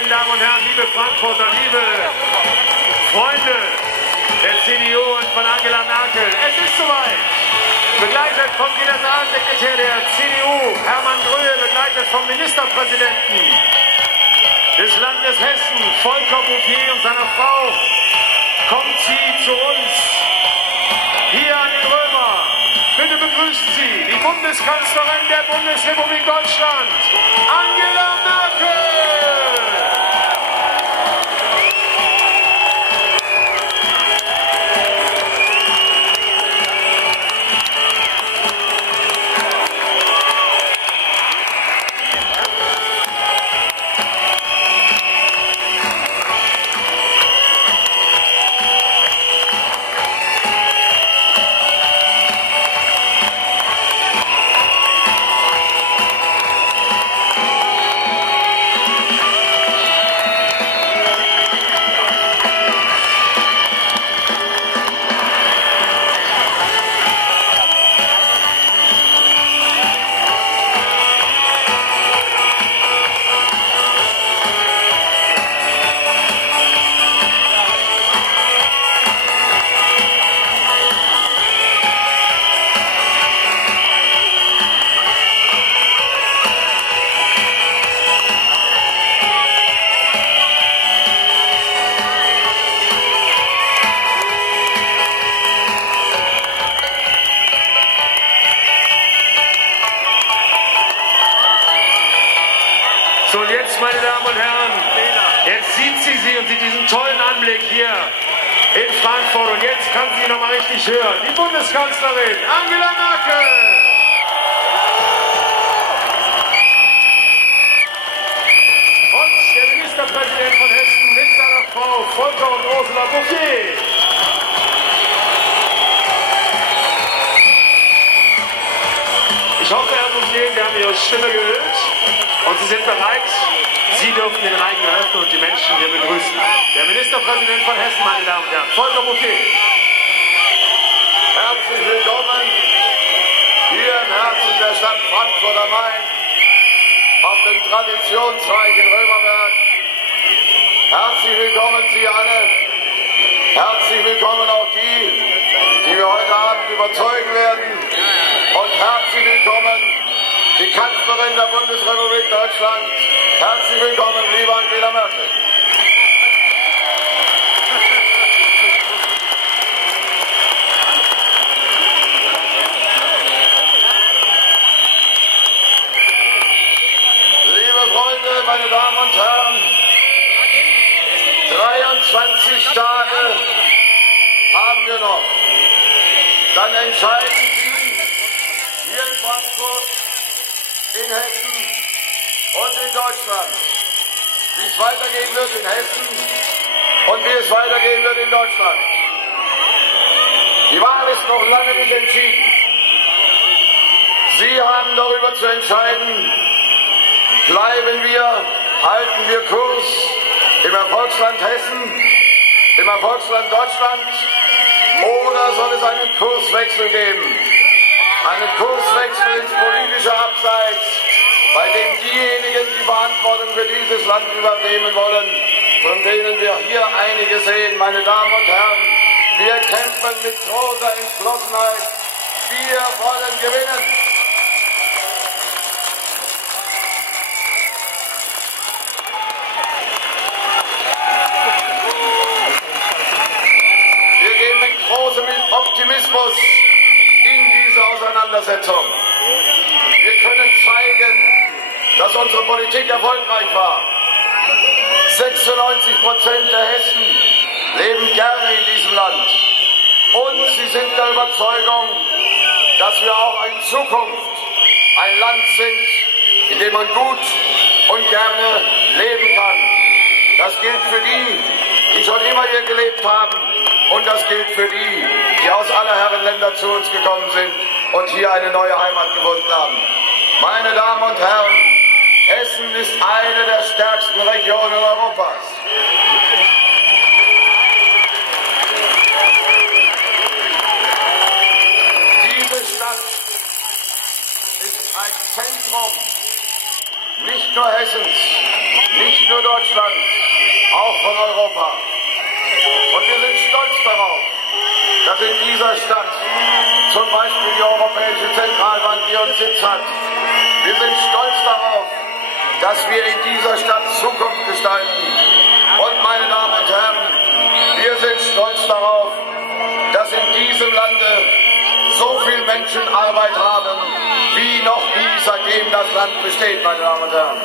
verehrten Damen und Herren, liebe Frankfurter, liebe Freunde der CDU und von Angela Merkel, es ist soweit. Begleitet vom Generalsekretär der CDU, Hermann Gröhe, begleitet vom Ministerpräsidenten des Landes Hessen, Volker Bouffier und seiner Frau, kommt sie zu uns hier an den Römer. Bitte begrüßen Sie die Bundeskanzlerin der Bundesrepublik Deutschland, Angela Merkel. So, und jetzt, meine Damen und Herren, jetzt sieht sie und sieht diesen tollen Anblick hier in Frankfurt. Und jetzt kann sie noch mal richtig hören. Die Bundeskanzlerin Angela Merkel. Und der Ministerpräsident von Hessen mit seiner Frau Volker und Ursula Bouffier. Ich hoffe, Herr Bouffier, wir haben Ihre Stimme gehört. Und Sie sind bereit, Sie dürfen den Reigen eröffnen und die Menschen hier begrüßen. Der Ministerpräsident von Hessen, meine Damen und Herren, Volker Bouffier. Herzlich willkommen hier im Herzen der Stadt Frankfurt am Main auf dem traditionsreichen Römerberg. Herzlich willkommen Sie alle. Herzlich willkommen auch die wir heute Abend überzeugen werden. Und herzlich willkommen die Kanzlerin der Bundesrepublik Deutschland. Herzlich willkommen, liebe Angela Merkel. Liebe Freunde, meine Damen und Herren, 23 Tage haben wir noch. Dann entscheiden Sie hier in Frankfurt, in Hessen und in Deutschland, wie es weitergehen wird in Hessen und wie es weitergehen wird in Deutschland. Die Wahl ist noch lange nicht entschieden. Sie haben darüber zu entscheiden, bleiben wir, halten wir Kurs im Erfolgsland Hessen, im Erfolgsland Deutschland, oder soll es einen Kurswechsel geben? Einen Kurswechsel ins politische Abseits, bei dem diejenigen die Verantwortung für dieses Land übernehmen wollen, von denen wir hier einige sehen, meine Damen und Herren. Wir kämpfen mit großer Entschlossenheit. Wir wollen gewinnen. Wir gehen mit großem Optimismus in diese Auseinandersetzung. Wir können zeigen, dass unsere Politik erfolgreich war. 96% der Hessen leben gerne in diesem Land. Und sie sind der Überzeugung, dass wir auch in Zukunft ein Land sind, in dem man gut und gerne leben kann. Das gilt für die schon immer hier gelebt haben. Und das gilt für die aus aller Herren Länder zu uns gekommen sind und hier eine neue Heimat gefunden haben. Meine Damen und Herren, Hessen ist eine der stärksten Regionen Europas. Diese Stadt ist ein Zentrum nicht nur Hessens, nicht nur Deutschlands, auch von Europa. Und wir sind stolz darauf, dass in dieser Stadt zum Beispiel die Europäische Zentralbank ihren Sitz hat. Wir sind stolz darauf, dass wir in dieser Stadt Zukunft gestalten. Und meine Damen und Herren, wir sind stolz darauf, dass in diesem Lande so viele Menschen Arbeit haben, wie noch nie, seitdem das Land besteht, meine Damen und Herren.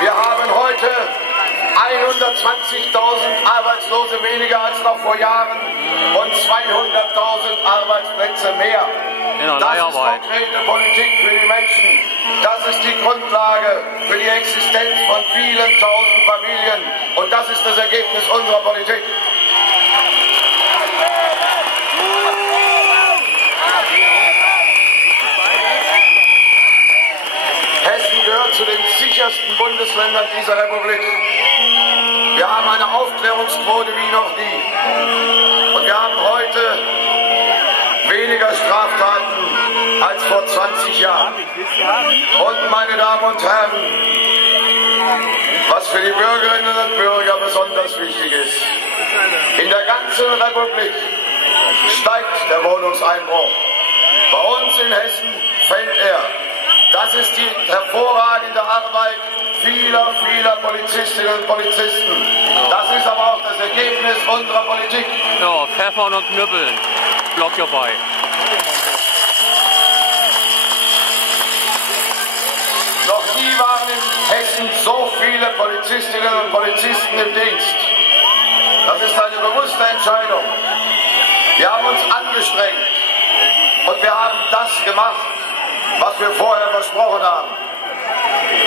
Wir haben heute 120.000 Arbeitslose weniger als noch vor Jahren und 200.000 Arbeitsplätze mehr. Das ist konkrete Politik für die Menschen. Das ist die Grundlage für die Existenz von vielen tausend Familien. Und das ist das Ergebnis unserer Politik. Hessen gehört zu den sichersten Bundesländern dieser Republik. Wir haben eine Aufklärungsquote wie noch nie. Und wir haben heute weniger Straftaten als vor 20 Jahren. Und meine Damen und Herren, was für die Bürgerinnen und Bürger besonders wichtig ist, in der ganzen Republik steigt der Wohnungseinbruch. Bei uns in Hessen fällt er. Das ist die hervorragende Arbeit vieler Polizistinnen und Polizisten. Das ist aber auch das Ergebnis unserer Politik. Ja, Pfeffern und Knüppeln. Block dabei. Noch nie waren in Hessen so viele Polizistinnen und Polizisten im Dienst. Das ist eine bewusste Entscheidung. Wir haben uns angestrengt und wir haben das gemacht, was wir vorher versprochen haben.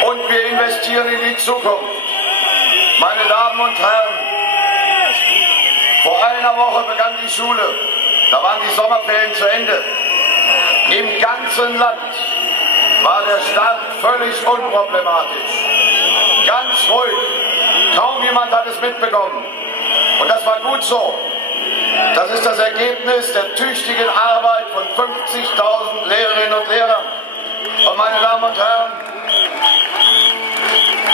Und wir investieren in die Zukunft. Meine Damen und Herren, vor einer Woche begann die Schule. Da waren die Sommerferien zu Ende. Im ganzen Land war der Start völlig unproblematisch. Ganz ruhig. Kaum jemand hat es mitbekommen. Und das war gut so. Das ist das Ergebnis der tüchtigen Arbeit von 50.000 Lehrerinnen und Lehrern. Und meine Damen und Herren,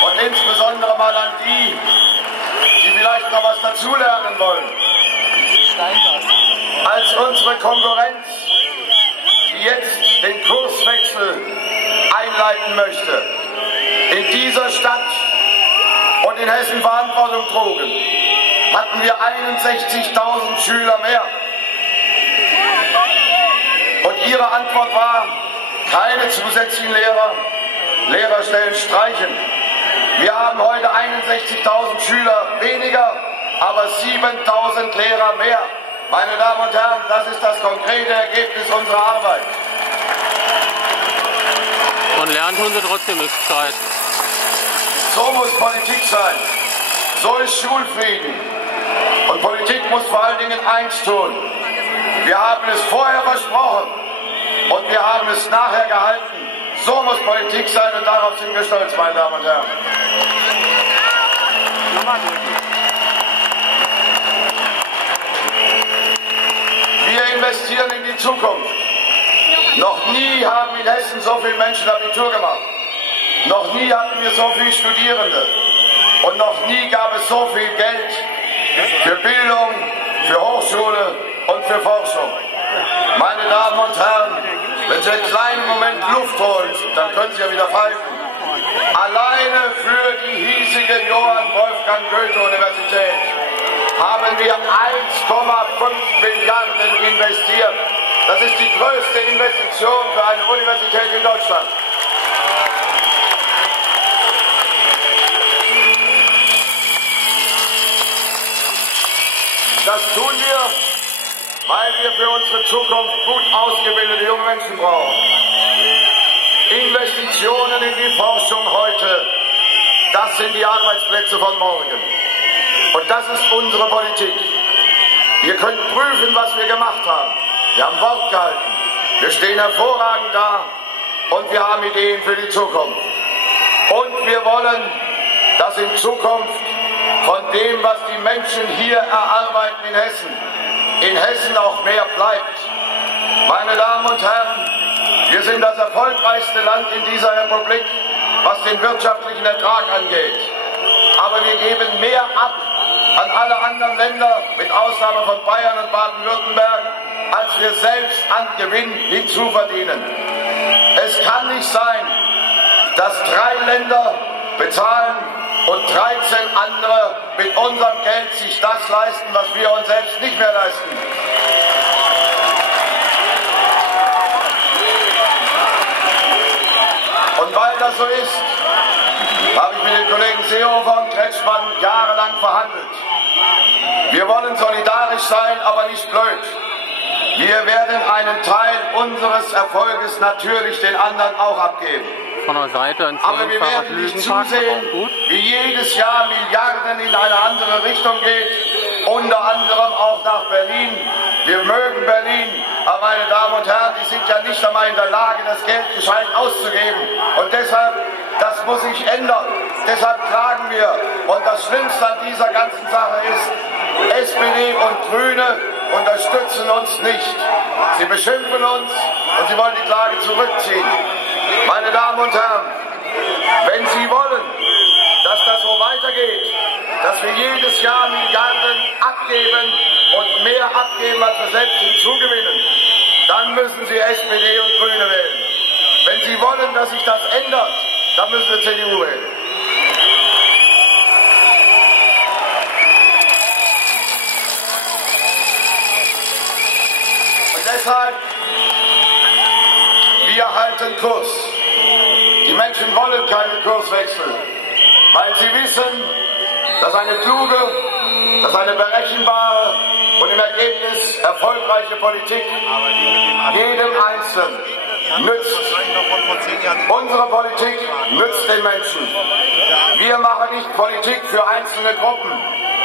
und insbesondere mal an die, die vielleicht noch was dazulernen wollen. Als unsere Konkurrenz, die jetzt den Kurswechsel einleiten möchte, in dieser Stadt und in Hessen Verantwortung trugen, hatten wir 61.000 Schüler mehr. Und ihre Antwort war, keine zusätzlichen Lehrer, Lehrerstellen streichen. Wir haben heute 61.000 Schüler weniger, aber 7.000 Lehrer mehr. Meine Damen und Herren, das ist das konkrete Ergebnis unserer Arbeit. Und lernen tun sie trotzdem nicht Zeit. So muss Politik sein. So ist Schulfrieden. Und Politik muss vor allen Dingen eins tun. Wir haben es vorher versprochen und wir haben es nachher gehalten. So muss Politik sein und darauf sind wir stolz, meine Damen und Herren. Wir investieren in die Zukunft. Noch nie haben in Hessen so viele Menschen Abitur gemacht. Noch nie hatten wir so viele Studierende. Und noch nie gab es so viel Geld für Bildung, für Hochschule und für Forschung. Meine Damen und Herren, wenn Sie einen kleinen Moment Luft holen, dann können Sie ja wieder pfeifen. Alleine für die hiesige Johann Wolfgang Goethe Universität haben wir 1,5 Milliarden investiert. Das ist die größte Investition für eine Universität in Deutschland. Das tun wir, weil wir für unsere Zukunft gut ausgebildete junge Menschen brauchen. Investitionen in die Forschung heute, das sind die Arbeitsplätze von morgen. Und das ist unsere Politik. Ihr könnt prüfen, was wir gemacht haben. Wir haben Wort gehalten. Wir stehen hervorragend da und wir haben Ideen für die Zukunft. Und wir wollen, dass in Zukunft von dem, was die Menschen hier erarbeiten in Hessen, in Hessen auch mehr bleibt. Meine Damen und Herren, wir sind das erfolgreichste Land in dieser Republik, was den wirtschaftlichen Ertrag angeht. Aber wir geben mehr ab an alle anderen Länder, mit Ausnahme von Bayern und Baden-Württemberg, als wir selbst an Gewinn hinzuverdienen. Es kann nicht sein, dass 3 Länder bezahlen und 13 andere mit unserem Geld sich das leisten, was wir uns selbst nicht mehr leisten. Und weil das so ist, habe ich mit den Kollegen Seehofer und Kretschmann jahrelang verhandelt. Wir wollen solidarisch sein, aber nicht blöd. Wir werden einen Teil unseres Erfolges natürlich den anderen auch abgeben. Von der Seite ein Aber wir werden nicht zusehen, wie jedes Jahr Milliarden in eine andere Richtung geht, unter anderem auch nach Berlin. Wir mögen Berlin, aber meine Damen und Herren, die sind ja nicht einmal in der Lage, das Geld gescheit auszugeben. Und deshalb, das muss sich ändern. Deshalb klagen wir. Und das Schlimmste an dieser ganzen Sache ist, SPD und Grüne unterstützen uns nicht. Sie beschimpfen uns und sie wollen die Klage zurückziehen. Meine Damen und Herren, wenn Sie wollen, dass das so weitergeht, dass wir jedes Jahr Milliarden abgeben und mehr abgeben, als wir selbst hinzugewinnen, dann müssen Sie SPD und Grüne wählen. Wenn Sie wollen, dass sich das ändert, dann müssen wir CDU wählen. Und deshalb, wir halten Kurs. Die Menschen wollen keinen Kurswechsel, weil sie wissen, dass eine kluge, dass eine berechenbare und im Ergebnis erfolgreiche Politik jedem Einzelnen nützt. Unsere Politik nützt den Menschen. Wir machen nicht Politik für einzelne Gruppen.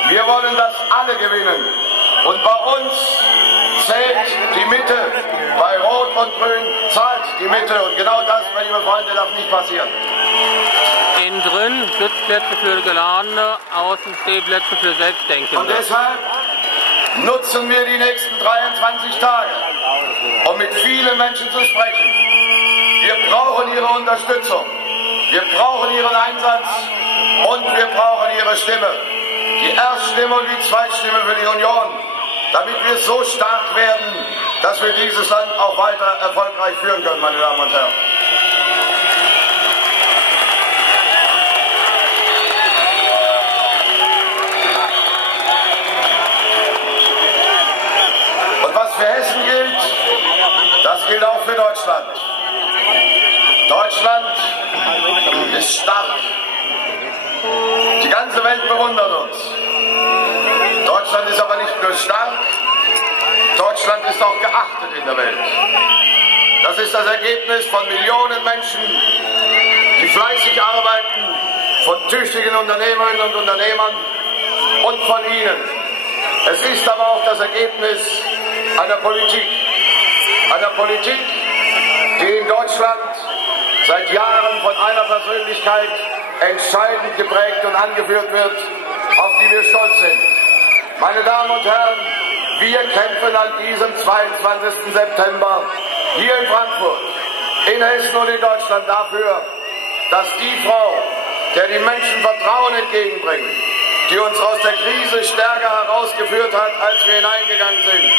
Wir wollen, dass alle gewinnen. Und bei uns zählt die Mitte. Bei Rot und Grün zahlt die Mitte. Und genau das, meine lieben Freunde, darf nicht passieren. Innen drin Sitzplätze für Geladene, außen Stehplätze für Selbstdenkende. Und deshalb nutzen wir die nächsten 23 Tage, um mit vielen Menschen zu sprechen. Wir brauchen ihre Unterstützung. Wir brauchen ihren Einsatz und wir brauchen ihre Stimme. Die Erststimme und die Zweitstimme für die Union, damit wir so stark werden, dass wir dieses Land auch weiter erfolgreich führen können, meine Damen und Herren. Und was für Hessen gilt, das gilt auch für Deutschland. Deutschland ist stark. Die ganze Welt bewundert uns. Deutschland ist aber nicht nur stark, Deutschland ist auch geachtet in der Welt. Das ist das Ergebnis von Millionen Menschen, die fleißig arbeiten, von tüchtigen Unternehmerinnen und Unternehmern und von Ihnen. Es ist aber auch das Ergebnis einer Politik, die in Deutschland seit Jahren von einer Persönlichkeit entscheidend geprägt und angeführt wird, auf die wir stolz sind. Meine Damen und Herren, wir kämpfen an diesem 22. September hier in Frankfurt, in Hessen und in Deutschland dafür, dass die Frau, der die Menschen Vertrauen entgegenbringt, die uns aus der Krise stärker herausgeführt hat, als wir hineingegangen sind,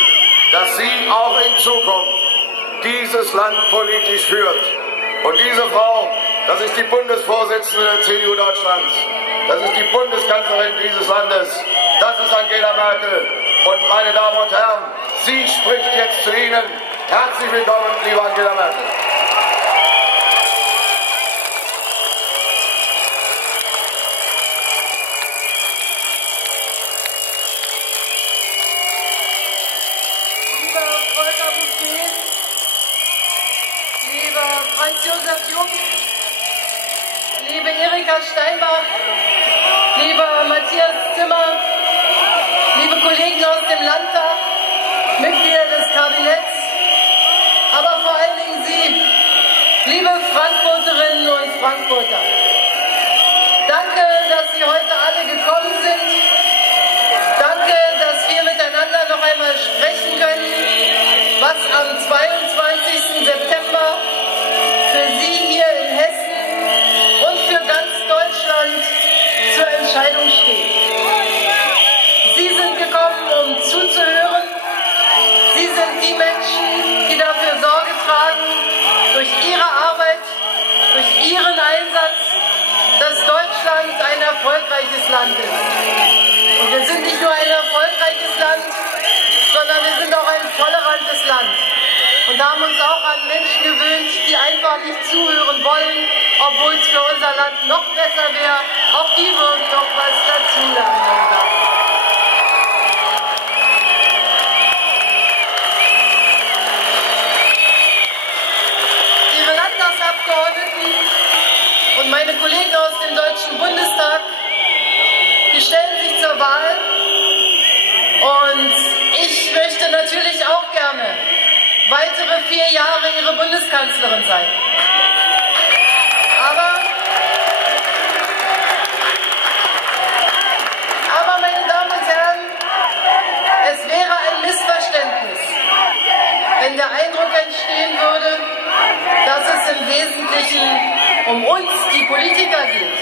dass sie auch in Zukunft dieses Land politisch führt. Und diese Frau, das ist die Bundesvorsitzende der CDU Deutschlands, das ist die Bundeskanzlerin dieses Landes, das ist Angela Merkel. Und meine Damen und Herren, sie spricht jetzt zu Ihnen. Herzlich willkommen, liebe Angela Merkel. Lieber Volker Bouffier, lieber Franz-Josef Jung, liebe Erika Steinbach, lieber Matthias Zimmer, liebe Kollegen aus dem Landtag, Mitglieder des Kabinetts, aber vor allen Dingen Sie, liebe Frankfurterinnen und Frankfurter. Danke, dass Sie heute alle gekommen sind. Danke, dass wir miteinander noch einmal sprechen erfolgreiches Land ist. Und wir sind nicht nur ein erfolgreiches Land, sondern wir sind auch ein tolerantes Land. Und haben uns auch an Menschen gewöhnt, die einfach nicht zuhören wollen, obwohl es für unser Land noch besser wäre. Auch die würden noch was dazulernen, meine Damen und Herren. Ihre Landtagsabgeordneten und meine Kollegen aus dem Deutschen Bundestag, die stellen sich zur Wahl. Und ich möchte natürlich auch gerne weitere 4 Jahre Ihre Bundeskanzlerin sein. Aber meine Damen und Herren, es wäre ein Missverständnis, wenn der Eindruck entstehen würde, dass es im Wesentlichen um uns, die Politiker, geht.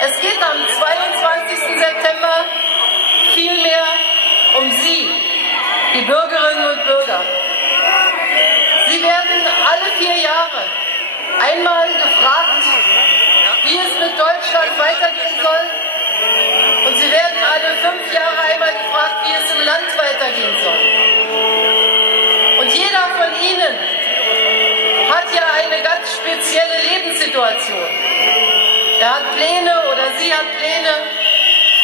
Es geht am 22. September vielmehr um Sie, die Bürgerinnen und Bürger. Sie werden alle 4 Jahre einmal gefragt, wie es mit Deutschland weitergehen soll. Und Sie werden alle 5 Jahre einmal gefragt, wie es im Land weitergehen soll. Und jeder von Ihnen hat ja eine ganz spezielle Lebenssituation. Er hat Pläne oder sie hat Pläne,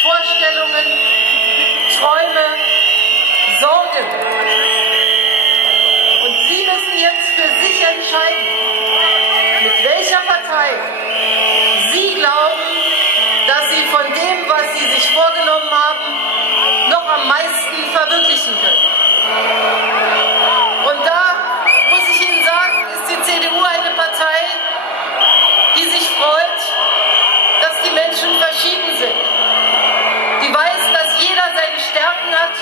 Vorstellungen, Träume, Sorgen. Und Sie müssen jetzt für sich entscheiden, mit welcher Partei Sie glauben, dass Sie von dem, was Sie sich vorgenommen haben, noch am meisten verwirklichen können. Und da muss ich Ihnen sagen, ist die CDU eine Partei, die sich freut, dass die Menschen verschieden sind. Die weiß, dass jeder seine Stärken hat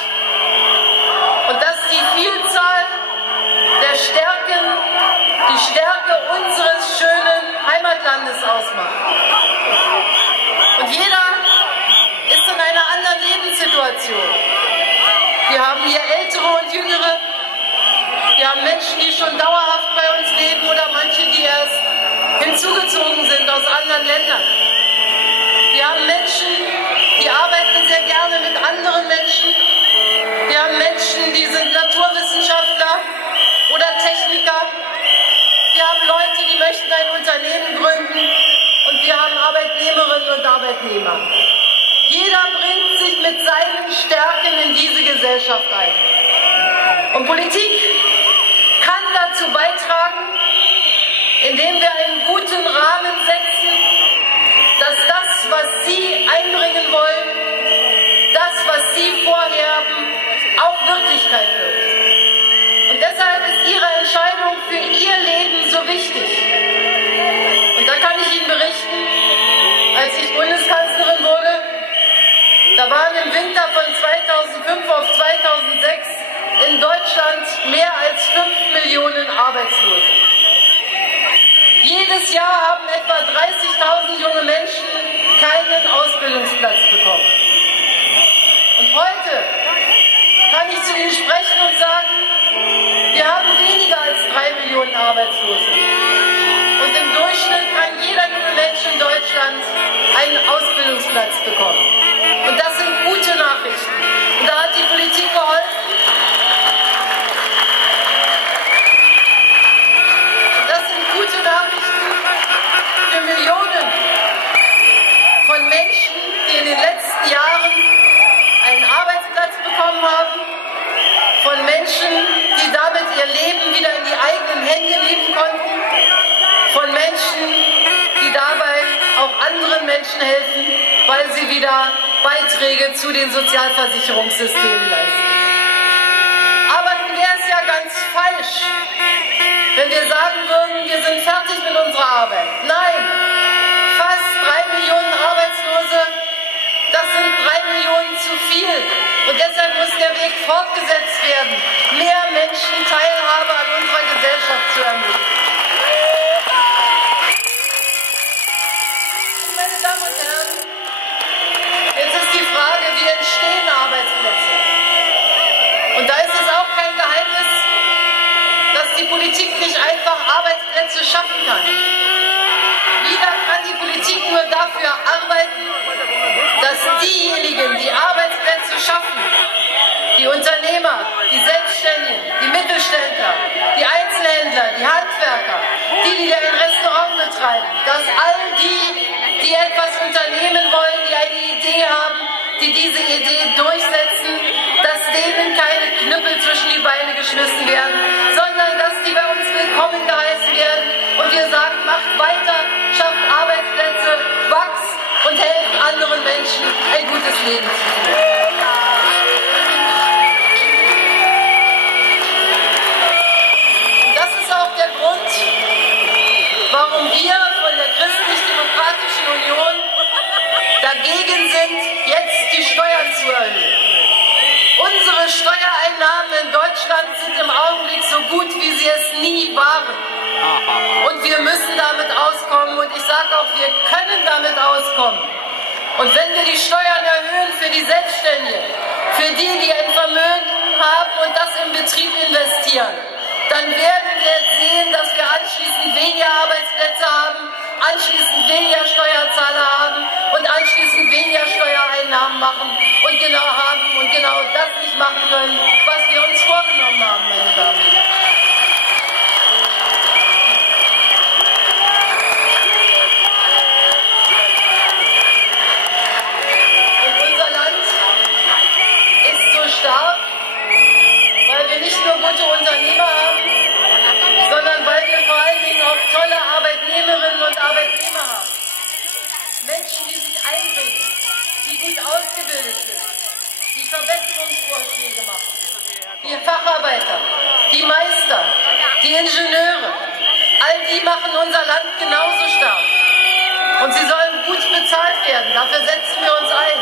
und dass die Vielzahl der Stärken die Stärke unseres schönen Heimatlandes ausmacht. Und jeder ist in einer anderen Lebenssituation. Wir haben hier Ältere und Jüngere. Wir haben Menschen, die schon dauerhaft bei uns leben oder manche, die erst hinzugezogen sind aus anderen Ländern. Wir haben Menschen, die arbeiten sehr gerne mit anderen Menschen. Wir haben Menschen, die sind Naturwissenschaftler oder Techniker. Wir haben Leute, die möchten ein Unternehmen gründen. Und wir haben Arbeitnehmerinnen und Arbeitnehmer. Jeder bringt sich mit seinen Stärken in diese Gesellschaft ein. Und Politik kann dazu beitragen, indem wir einen guten Rahmen setzen, dass das, was Sie einbringen wollen, das, was Sie vorhaben, auch Wirklichkeit wird. Und deshalb ist Ihre Entscheidung für Ihr Leben so wichtig. Und da kann ich Ihnen berichten, als ich Bundeskanzlerin wurde, da waren im Winter von 2005 auf 2006 in Deutschland mehr als 5 Millionen Arbeitslose. Jedes Jahr haben etwa 30.000 junge Menschen keinen Ausbildungsplatz bekommen. Und heute kann ich zu Ihnen sprechen und sagen, wir haben weniger als 3 Millionen Arbeitslose. Und im Durchschnitt kann jeder junge Mensch in Deutschland einen Ausbildungsplatz bekommen. Und das sind gute Nachrichten. Und da hat die Politik geholfen. Und das sind gute Nachrichten für Millionen von Menschen, die in den letzten Jahren einen Arbeitsplatz bekommen haben. Von Menschen, die damit ihr Leben wieder in die eigenen Hände nehmen konnten. Von Menschen, die dabei auch anderen Menschen helfen, weil sie wieder Beiträge zu den Sozialversicherungssystemen leisten. Aber nun wäre es ja ganz falsch, wenn wir sagen würden, wir sind fertig mit unserer Arbeit. Nein, fast 3 Millionen Arbeitslose, das sind 3 Millionen zu viel. Und deshalb muss der Weg fortgesetzt werden, mehr Menschen Teilhabe an unserer Gesellschaft zu ermöglichen. Meine Damen und Herren, jetzt ist die Frage, wie entstehen Arbeitsplätze? Und da ist es auch kein Geheimnis, dass die Politik nicht einfach Arbeitsplätze schaffen kann. Wieder kann die Politik nur dafür arbeiten, dass diejenigen, die Arbeitsplätze schaffen, die Unternehmer, die Selbstständigen, die Mittelständler, die Einzelhändler, die Handwerker, die ein Restaurant betreiben, dass all die etwas unternehmen wollen, die eine Idee haben, die diese Idee durchsetzen, dass denen keine Knüppel zwischen die Beine geschmissen werden, sondern dass die bei uns willkommen geheißen werden und wir sagen, macht weiter, schafft Arbeitsplätze, wachst und helft anderen Menschen ein gutes Leben zu führen. Und das ist auch der Grund, warum wir von der Christlich-Demokratischen Union dagegen sind, jetzt die Steuern zu erhöhen. Unsere Steuereinnahmen in Deutschland sind im Augenblick so gut, wie sie es nie waren. Und wir müssen damit auskommen und ich sage auch, wir können damit auskommen. Und wenn wir die Steuern erhöhen für die Selbstständigen, für die ein Vermögen haben und das im Betrieb investieren, dann werden wir jetzt sehen, dass wir anschließend weniger Arbeitsplätze haben, anschließend weniger Steuerzahler haben und anschließend weniger Steuereinnahmen machen und genau das nicht machen können, was wir uns vorgenommen haben, meine Damen und Herren. Und unser Land ist so stark, weil wir nicht nur gute Unternehmer haben, sondern weil wir vor allen Dingen auch tolle Arbeitnehmerinnen und Arbeitnehmer haben. Menschen, die sich einbringen, die gut ausgebildet sind, die Verbesserungsvorschläge machen. Die Facharbeiter, die Meister, die Ingenieure, all die machen unser Land genauso stark. Und sie sollen gut bezahlt werden, dafür setzen wir uns ein.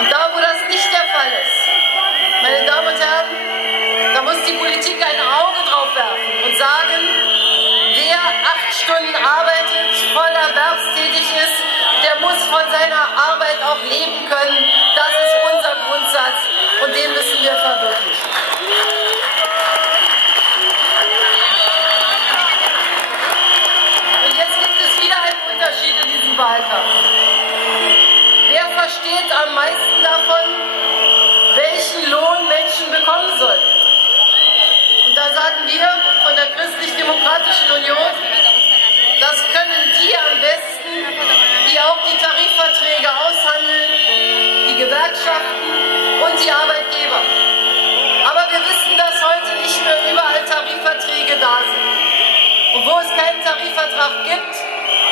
Und da, wo das nicht der Fall ist, meine Damen und Herren, da muss die Politik ein Auge drauf werfen und sagen, wer 8 Stunden arbeitet, voll erwerbstätig ist, der muss von seiner Arbeit auch leben können. Das ist unser Grundsatz und den müssen wir verwirklichen. Und jetzt gibt es wieder einen Unterschied in diesem Wahlkampf. Wer versteht am meisten davon, welchen Lohn Menschen bekommen sollen? Und da sagen wir von der Christlich-Demokratischen Union, das können die am besten, die auch die Tarifverträge aushandeln, die Gewerkschaften und die Arbeitgeber. Aber wir wissen, dass heute nicht mehr überall Tarifverträge da sind. Und wo es keinen Tarifvertrag gibt,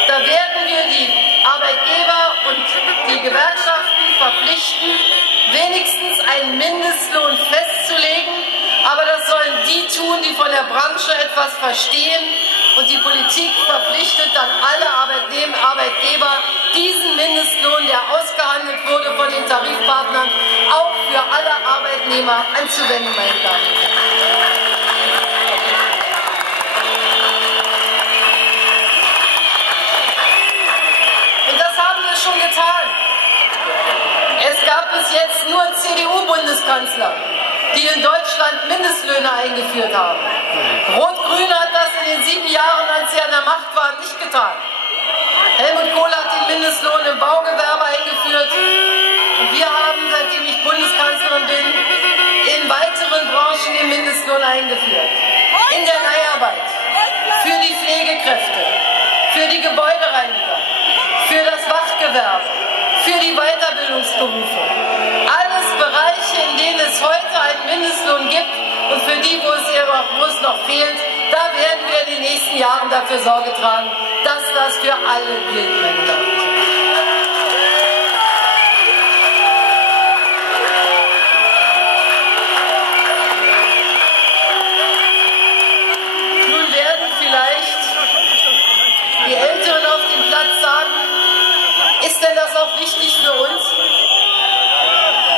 da werden wir die Arbeitgeber und die Gewerkschaften verpflichten, wenigstens einen Mindestlohn festzulegen. Aber das sollen die tun, die von der Branche etwas verstehen. Und die Politik verpflichtet dann alle Arbeitgeber, diesen Mindestlohn, der ausgehandelt wurde von den Tarifpartnern, auch für alle Arbeitnehmer anzuwenden, meine Damen und Herren. Und das haben wir schon getan. Es gab bis jetzt nur CDU-Bundeskanzler, die in Deutschland Mindestlöhne eingeführt haben. Rot-Grün hat das in den 7 Jahren, als sie an der Macht waren, nicht getan. Helmut Kohl hat den Mindestlohn im Baugewerbe eingeführt. Und wir haben, seitdem ich Bundeskanzlerin bin, in weiteren Branchen den Mindestlohn eingeführt. In der Leiharbeit, für die Pflegekräfte, für die Gebäudereiniger, für das Wachgewerbe, für die Weiterbildungsberufe. Alles Bereiche, in denen es heute einen Mindestlohn gibt und für die, wo es noch fehlt, da werden wir in den nächsten Jahren dafür Sorge tragen, dass das für alle gilt, meine Damen und Herren. Nun werden vielleicht die Älteren auf dem Platz sagen, ist denn das auch wichtig für uns?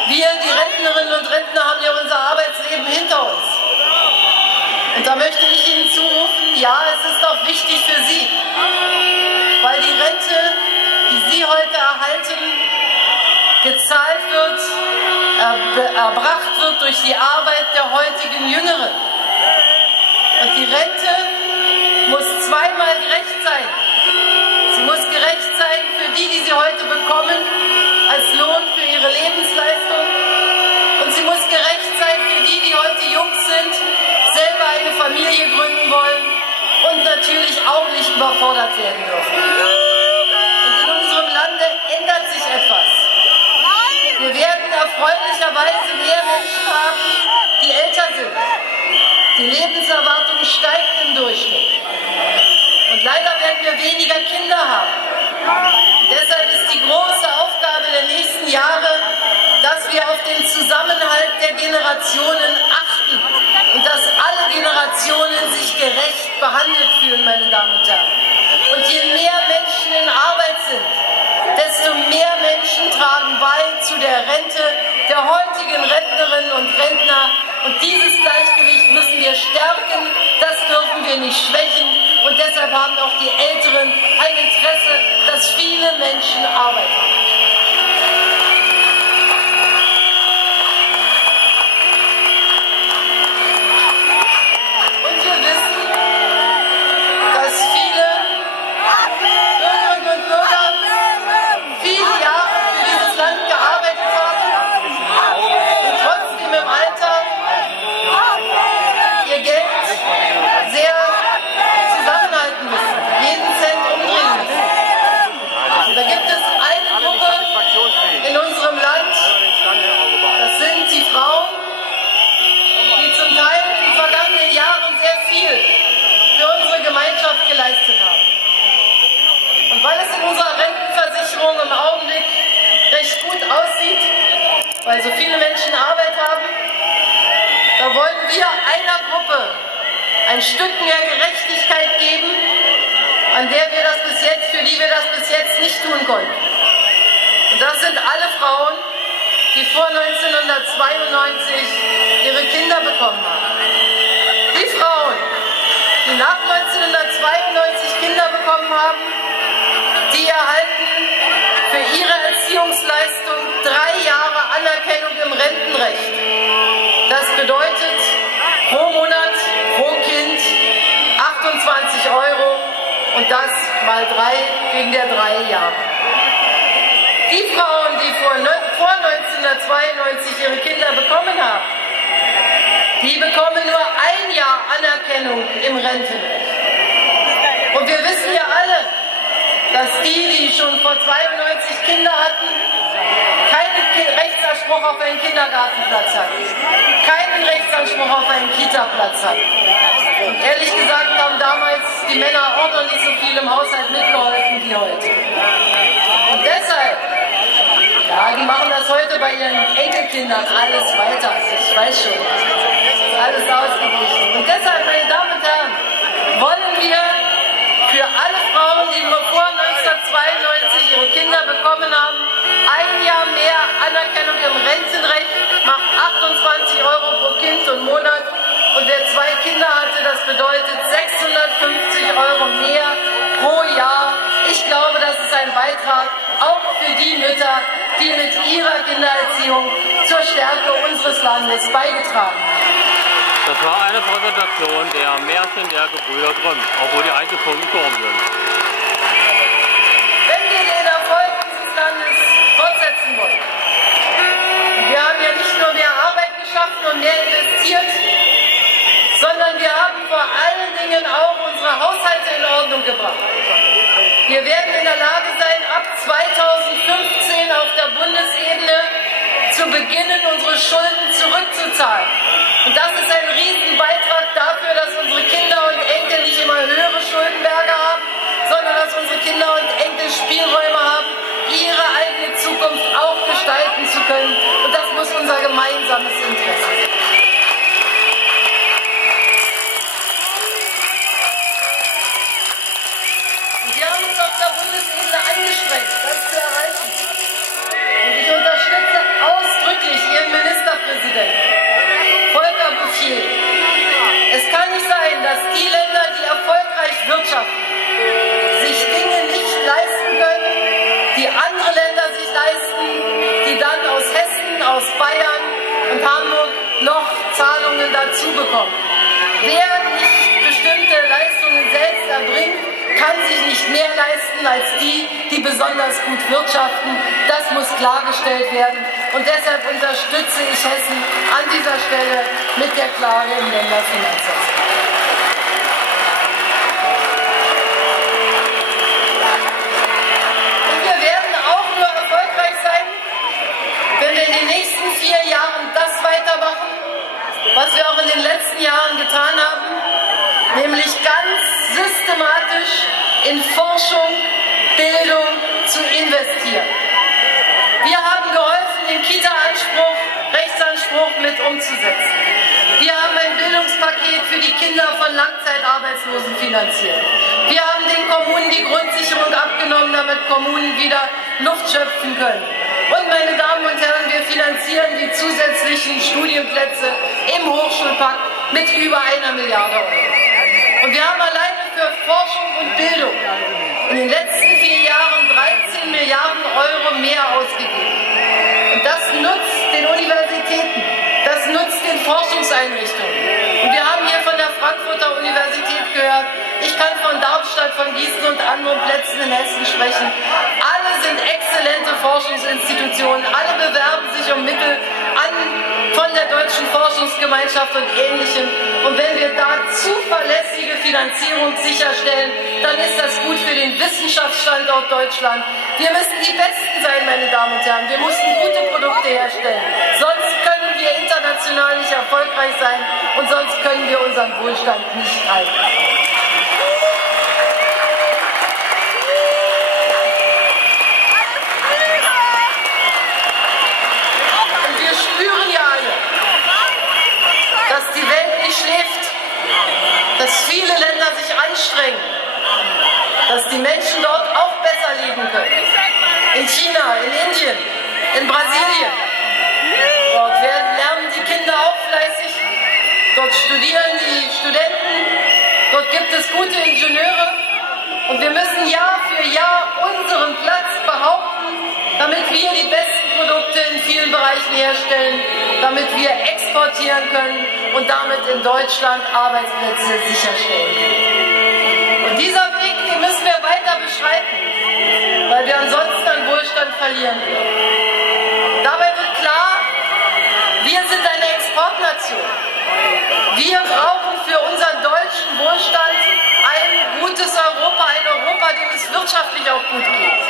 Wir, die Rentnerinnen und Rentner, haben ja unser Arbeitsleben hinter uns. Und da möchte ich Ihnen zurufen, ja, es ist auch wichtig für Sie, weil die Rente, die Sie heute erhalten, gezahlt wird, erbracht wird durch die Arbeit der heutigen Jüngeren. Und die Rente muss zweimal gerecht sein. Sie muss gerecht sein bekommen als Lohn für ihre Lebensleistung. Und sie muss gerecht sein für die, die heute jung sind, selber eine Familie gründen wollen und natürlich auch nicht überfordert werden dürfen. Und in unserem Lande ändert sich etwas. Wir werden erfreulicherweise mehr Menschen haben, die älter sind. Die Lebenserwartung steigt im Durchschnitt. Und leider werden wir weniger Kinder haben. Deshalb ist die große Aufgabe der nächsten Jahre, dass wir auf den Zusammenhalt der Generationen achten und dass alle Generationen sich gerecht behandelt fühlen, meine Damen und Herren. Und je mehr Menschen in Arbeit sind, desto mehr Menschen tragen bei zu der Rente der heutigen Rentnerinnen und Rentner. Und dieses Gleichgewicht müssen wir stärken, das dürfen wir nicht schwächen. Und deshalb haben auch die Älteren ein Interesse, dass viele Menschen Arbeit haben. Und wir wissen, dass viele Bürgerinnen und Bürger viele Jahre für dieses Land gearbeitet haben und trotzdem im Alter ihr Geld sehr zusammenhalten müssen, jeden Cent umdrehen müssen. Und da gibt es eine Gruppe in unserem Land, das sind die Frauen, die zum Teil in den vergangenen Jahren sehr viel für unsere Gemeinschaft geleistet haben. Und weil es in unserer Rentenversicherung im Augenblick recht gut aussieht, weil so viele Menschen Arbeit haben, da wollen wir einer Gruppe ein Stück mehr Gerechtigkeit geben, für die wir das bis jetzt nicht tun konnten. Und das sind alle Frauen, die vor 1992 ihre Kinder bekommen haben. Die Frauen, die nach 1992 Kinder bekommen haben, die erhalten für ihre Erziehungsleistung 3 Jahre Anerkennung im Rentenrecht. Das bedeutet pro Monat, pro Kind 28 € und das mal 3 wegen der 3 Jahre. Die Frauen, die vor 1992 ihre Kinder bekommen haben, die bekommen nur 1 Jahr Anerkennung im Rentenrecht. Und wir wissen ja alle, dass die schon vor 92 Kinder hatten, keinen Rechtsanspruch auf einen Kindergartenplatz hatten, keinen Rechtsanspruch auf einen Kita-Platz hatten. Und ehrlich gesagt haben damals die Männer auch noch nicht so viel im Haushalt mitgeholfen wie heute. Und deshalb, ja, die machen das heute bei ihren Enkelkindern alles weiter. Ich weiß schon, das ist alles ausgeglichen. Und deshalb, meine Damen und Herren, wollen wir für alle Frauen, die nur vor 1992 ihre Kinder bekommen haben, 1 Jahr mehr Anerkennung im Rentenrecht, macht 28 € pro Kind und Monat. Und wer 2 Kinder hatte, das bedeutet 650 € mehr pro Jahr. Ich glaube, das ist ein Beitrag auch für die Mütter, die mit ihrer Kindererziehung zur Stärke unseres Landes beigetragen haben. Das war eine Präsentation der Märchen der Gebrüder Grimm, obwohl die eigentlich schon gestorben sind. Wenn wir den Erfolg unseres Landes fortsetzen wollen, wir haben ja nicht nur mehr Arbeit geschaffen und mehr investiert, sondern wir haben vor allen Dingen auch unsere Haushalte in Ordnung gebracht. Wir werden in der Lage sein, ab 2015 auf der Bundesebene zu beginnen, unsere Schulden zurückzuzahlen. Und das ist ein Riesenbeitrag dafür, dass unsere Kinder und Enkel nicht immer höhere Schuldenberge haben, sondern dass unsere Kinder und Enkel Spielräume haben, ihre eigene Zukunft auch gestalten zu können. Und das muss unser gemeinsames Interesse sein. Wir haben uns auf der Bundesebene angestrengt, das zu erreichen. Und ich unterstütze ausdrücklich Ihren Ministerpräsidenten, Volker Bouffier. Es kann nicht sein, dass die Länder, die erfolgreich wirtschaften, sich Dinge nicht leisten können, die andere Länder sich leisten, die dann aus Hessen, aus Bayern und Hamburg noch Zahlungen dazu bekommen. Wer nicht bestimmte Leistungen selbst erbringt, kann sich nicht mehr leisten als die, die besonders gut wirtschaften. Das muss klargestellt werden. Und deshalb unterstütze ich Hessen an dieser Stelle mit der Klage im Länderfinanzausgleich. Und wir werden auch nur erfolgreich sein, wenn wir in den nächsten 4 Jahren das weitermachen, was wir auch in den letzten Jahren getan haben, nämlich ganz systematisch in Forschung, Bildung zu investieren. Wir haben geholfen, den Kita-Anspruch, Rechtsanspruch mit umzusetzen. Wir haben ein Bildungspaket für die Kinder von Langzeitarbeitslosen finanziert. Wir haben den Kommunen die Grundsicherung abgenommen, damit Kommunen wieder Luft schöpfen können. Und meine Damen und Herren, wir finanzieren die zusätzlichen Studienplätze im Hochschulpakt mit über 1 Milliarde Euro. Und wir haben alleine für Forschung und Bildung in den letzten 4 Jahren 13 Milliarden Euro mehr ausgegeben. Und das nutzt den Universitäten, das nutzt den Forschungseinrichtungen. Und wir haben hier von der Frankfurter Universität gehört, ich kann von Darmstadt, von Gießen und anderen Plätzen in Hessen sprechen. Alle sind exzellente Forschungsinstitutionen, alle bewerben sich um Mittel von der Deutschen Forschungsgemeinschaft und Ähnlichem. Und wenn wir da zuverlässige Finanzierung sicherstellen, dann ist das gut für den Wissenschaftsstandort Deutschland. Wir müssen die Besten sein, meine Damen und Herren. Wir müssen gute Produkte herstellen. Sonst können wir international nicht erfolgreich sein und sonst können wir unseren Wohlstand nicht halten. Dass die Welt nicht schläft, dass viele Länder sich anstrengen, dass die Menschen dort auch besser leben können. In China, in Indien, in Brasilien. Dort lernen die Kinder auch fleißig, dort studieren die Studenten, dort gibt es gute Ingenieure. Und wir müssen Jahr für Jahr unseren Platz behaupten, damit wir die besten Produkte in vielen Bereichen herstellen, damit wir exportieren können und damit in Deutschland Arbeitsplätze sicherstellen können. Und dieser Weg, den müssen wir weiter beschreiten, weil wir ansonsten an Wohlstand verlieren werden. Dabei wird klar, wir sind eine Exportnation. Wir brauchen für unseren deutschen Wohlstand ein gutes Europa, ein Europa, dem es wirtschaftlich auch gut geht.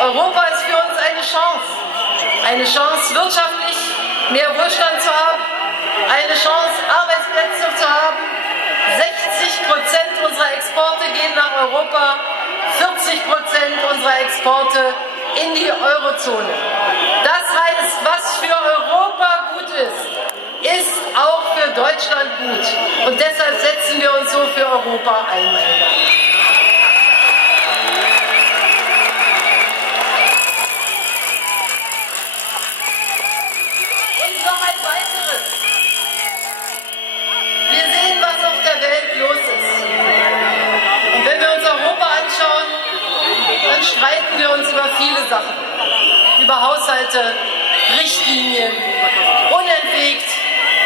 Europa ist für uns eine Chance wirtschaftlich mehr Wohlstand zu haben, eine Chance Arbeitsplätze zu haben. 60% unserer Exporte gehen nach Europa, 40% unserer Exporte in die Eurozone. Das heißt, was für Europa gut ist auch für Deutschland gut. Und deshalb setzen wir uns so für Europa ein. Und noch ein weiteres. Wir sehen, was auf der Welt los ist. Und wenn wir uns Europa anschauen, dann streiten wir uns über viele Sachen. Über Haushalte, Richtlinien, unentwegt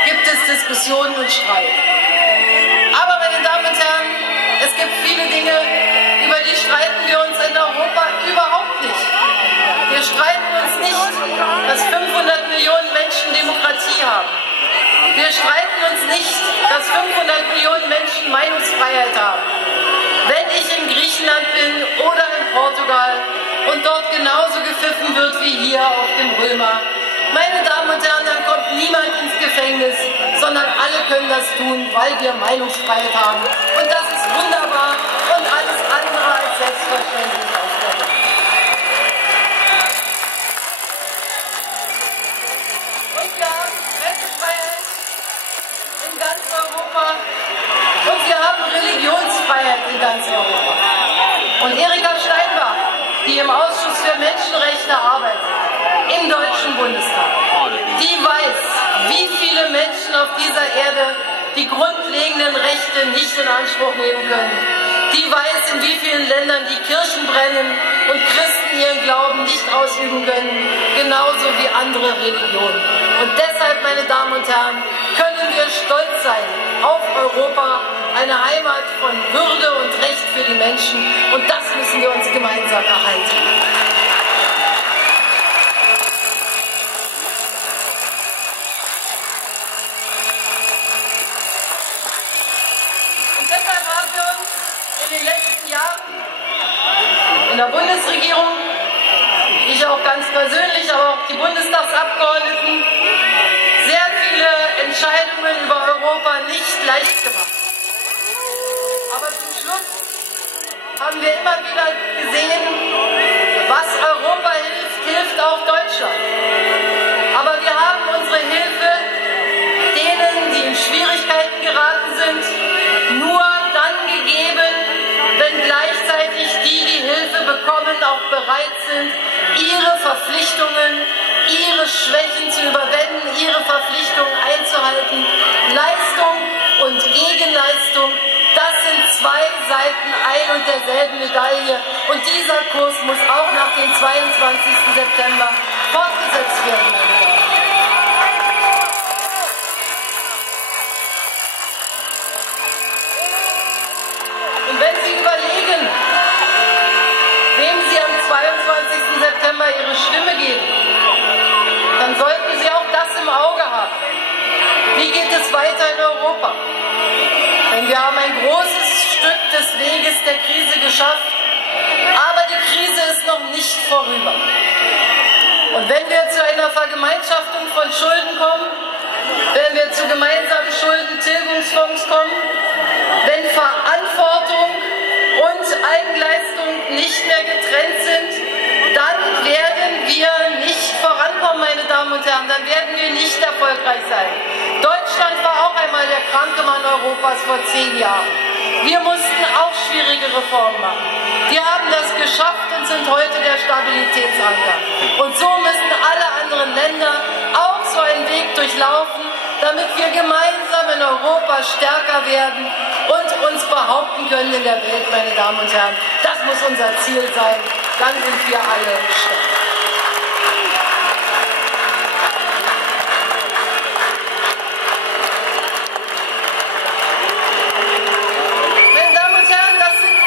gibt es Diskussionen und Streit. Aber meine Damen und Herren, es gibt viele Dinge, über die streiten wir uns in Europa überhaupt nicht. Wir streiten uns nicht, dass 500 Millionen Menschen Demokratie haben. Wir streiten uns nicht, dass 500 Millionen Menschen Meinungsfreiheit haben. Wenn ich in Griechenland bin oder in Portugal und dort genauso gepfiffen wird wie hier auf dem Römer, meine Damen und Herren, dann kommt niemand ins Gefängnis, sondern alle können das tun, weil wir Meinungsfreiheit haben. Und das ist wunderbar und alles andere als selbstverständlich auf der Welt. Und wir haben Pressefreiheit in ganz Europa und wir haben Religionsfreiheit in ganz Europa. Und Erika Steinbach, die im Ausschuss für Menschenrechte arbeitet, im Deutschen Bundestag, die weiß, wie viele Menschen auf dieser Erde die grundlegenden Rechte nicht in Anspruch nehmen können. Die weiß, in wie vielen Ländern die Kirchen brennen und Christen ihren Glauben nicht ausüben können, genauso wie andere Religionen. Und deshalb, meine Damen und Herren, können wir stolz sein auf Europa, eine Heimat von Würde und Recht für die Menschen. Und das müssen wir uns gemeinsam erhalten. Und deshalb haben wir uns in den letzten Jahren in der Bundesregierung, ich auch ganz persönlich, aber auch die Bundestagsabgeordneten, sehr viele Entscheidungen über Europa nicht leicht gemacht. Aber zum Schluss haben wir immer wieder gesehen, was Europa hilft, hilft auch Deutschland. Aber wir haben unsere Hilfe denen, die in Schwierigkeiten geraten sind, nur dann gegeben, wenn gleichzeitig die Hilfe bekommen, auch bereit sind, ihre Verpflichtungen, ihre Schwächen zu überwinden, ihre Verpflichtungen einzuhalten. Leistung und Gegenleistung, das sind zwei Seiten ein und derselben Medaille. Und dieser Kurs muss auch nach dem 22. September fortgesetzt werden, meine Damen und Herren. Und wenn Sie überlegen, wem Sie am 22. September Ihre Stimme geben, dann sollten Sie auch das im Auge haben. Wie geht es weiter in Europa? Denn wir haben ein großes Stück des Weges der Krise geschafft, aber die Krise ist noch nicht vorüber. Und wenn wir zu einer Vergemeinschaftung von Schulden kommen, wenn wir zu gemeinsamen Schuldentilgungsfonds kommen, wenn Verantwortung und Eigenleistung nicht mehr getrennt sind, dann werden wir nicht vorankommen, meine Damen und Herren, dann werden wir nicht erfolgreich sein. Deutschland war auch einmal der kranke Mann Europas vor 10 Jahren. Wir mussten auch schwierige Reformen machen. Wir haben das geschafft und sind heute der Stabilitätsanker. Und so müssen alle anderen Länder auch so einen Weg durchlaufen, damit wir gemeinsam in Europa stärker werden und uns behaupten können in der Welt, meine Damen und Herren. Das muss unser Ziel sein. Dann sind wir alle stark. Meine Damen und Herren, das sind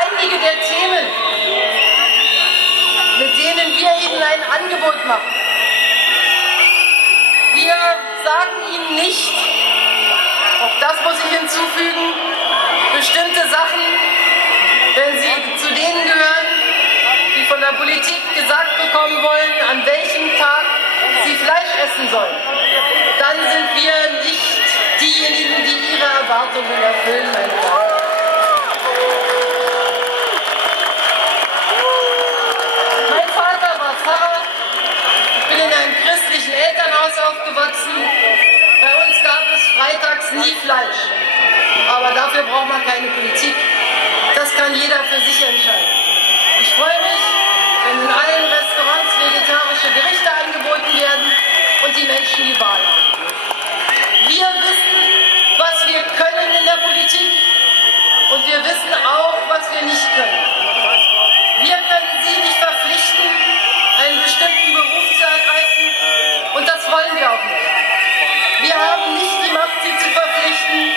einige der Themen, mit denen wir Ihnen ein Angebot machen. Wir sagen Ihnen nicht, auch das muss ich hinzufügen, bestimmte Sachen, wenn Sie zu denen gehören, die von der Politik gesagt bekommen wollen, an welchem Tag sie Fleisch essen sollen. Dann sind wir nicht diejenigen, die ihre Erwartungen erfüllen, meine Damen. Mein Vater war Pfarrer, ich bin in einem christlichen Elternhaus aufgewachsen. Bei uns gab es freitags nie Fleisch. Aber dafür braucht man keine Politik. Das kann jeder für sich entscheiden. Ich freue mich, wenn in allen Restaurants vegetarische Gerichte angeboten werden und die Menschen die Wahl haben. Wir wissen, was wir können in der Politik und wir wissen auch, was wir nicht können. Wir können Sie nicht verpflichten, einen bestimmten Beruf zu ergreifen und das wollen wir auch nicht. Wir haben nicht die Macht, Sie zu verpflichten,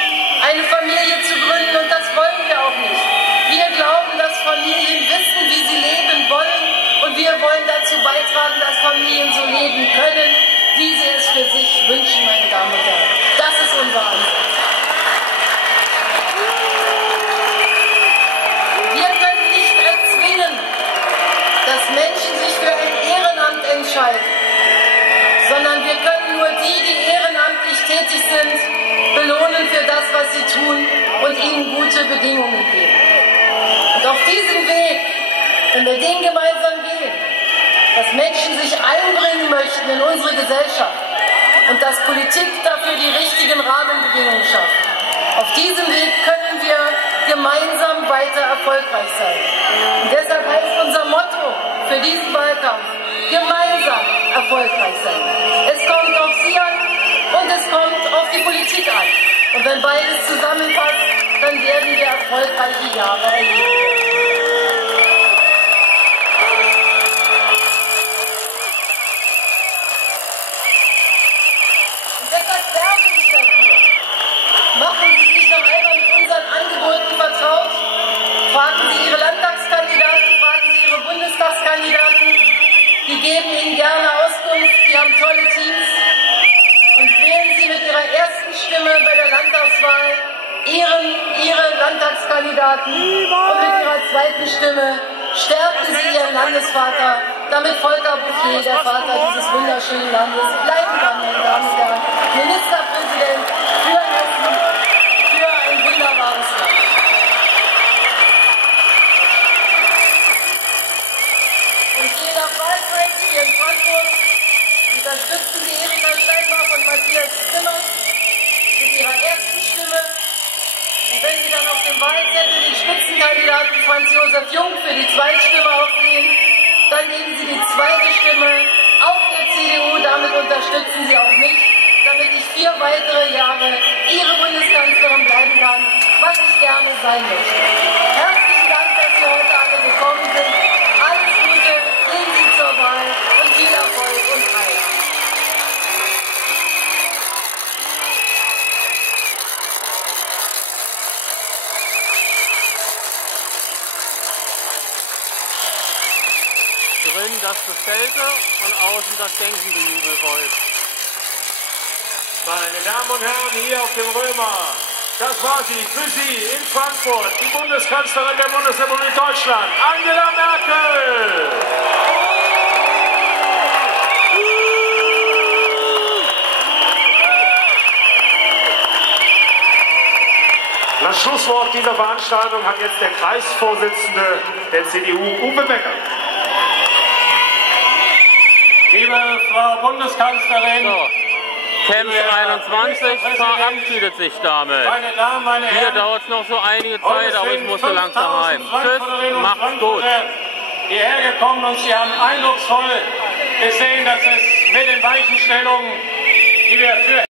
eine Familie zu gründen und das wollen wir auch nicht. Wir glauben, dass Familien wissen, wie sie leben wollen und wir wollen dazu beitragen, dass Familien so leben können, wie sie es für sich wünschen, meine Damen und Herren. Das ist unser Ansatz. Wir können nicht erzwingen, dass Menschen sich für ein Ehrenamt entscheiden, sondern wir können nur die ehrenamtlich tätig sind, belohnen für das, was sie tun und ihnen gute Bedingungen geben. Und auf diesem Weg, wenn wir den gemeinsam gehen, dass Menschen sich einbringen möchten in unsere Gesellschaft und dass Politik dafür die richtigen Rahmenbedingungen schafft, auf diesem Weg können wir gemeinsam weiter erfolgreich sein. Und deshalb heißt unser Motto für diesen Wahlkampf: gemeinsam erfolgreich sein. Es kommt auf Sie an und es kommt auf die Politik an. Und wenn beides zusammenpasst, dann werden wir erfolgreiche Jahre erleben. werbe ich dafür. Machen Sie sich noch einmal mit unseren Angeboten vertraut. Fragen Sie Ihre Landtagskandidaten, fragen Sie Ihre Bundestagskandidaten. Die geben Ihnen gerne Auskunft, die haben tolle Teams. Und wählen Sie mit Ihrer ersten Stimme bei der Landtagswahl Ihre Landtagskandidaten. Und mit Ihrer zweiten Stimme stärken Sie Ihren Landesvater, damit Volker Bouffier, der Vater dieses wunderschönen Landes, bleiben kann, meine Damen und Herren. Ministerpräsident für Hessen, für ein wunderbares Land. Und je nach Wahlkreis hier in Frankfurt unterstützen Sie Erika Steinbach und Matthias Zimmer mit ihrer ersten Stimme. Und wenn Sie dann auf dem Wahlzettel den Spitzenkandidaten Franz Josef Jung für die Zweitstimme aufsehen, dann geben Sie die zweite Stimme auch der CDU. Damit unterstützen Sie auch mich, damit ich 4 weitere Jahre Ihre Bundeskanzlerin bleiben kann, was ich gerne sein möchte. Herzlichen Dank, dass Sie heute alle gekommen sind. Alles Gute, gehen Sie zur Wahl und viel Erfolg und Freiheit. Drin das Bestellte und außen das Denkende-Jubelvolk. Meine Damen und Herren, hier auf dem Römer, das war sie, für Sie in Frankfurt, die Bundeskanzlerin der Bundesrepublik Deutschland, Angela Merkel. Das Schlusswort dieser Veranstaltung hat jetzt der Kreisvorsitzende der CDU, Uwe Becker. Liebe Frau Bundeskanzlerin, So, Camp 21 verabschiedet sich damit. meine Damen, meine Hier Herren, dauert es noch so einige heute Zeit, aber ich sind muss so langsam heim. 5000 Tschüss, Frankfurterinnen und macht's gut. Frankfurter hierher gekommen und Sie haben eindrucksvoll gesehen, dass es mit den Weichenstellungen, die wir für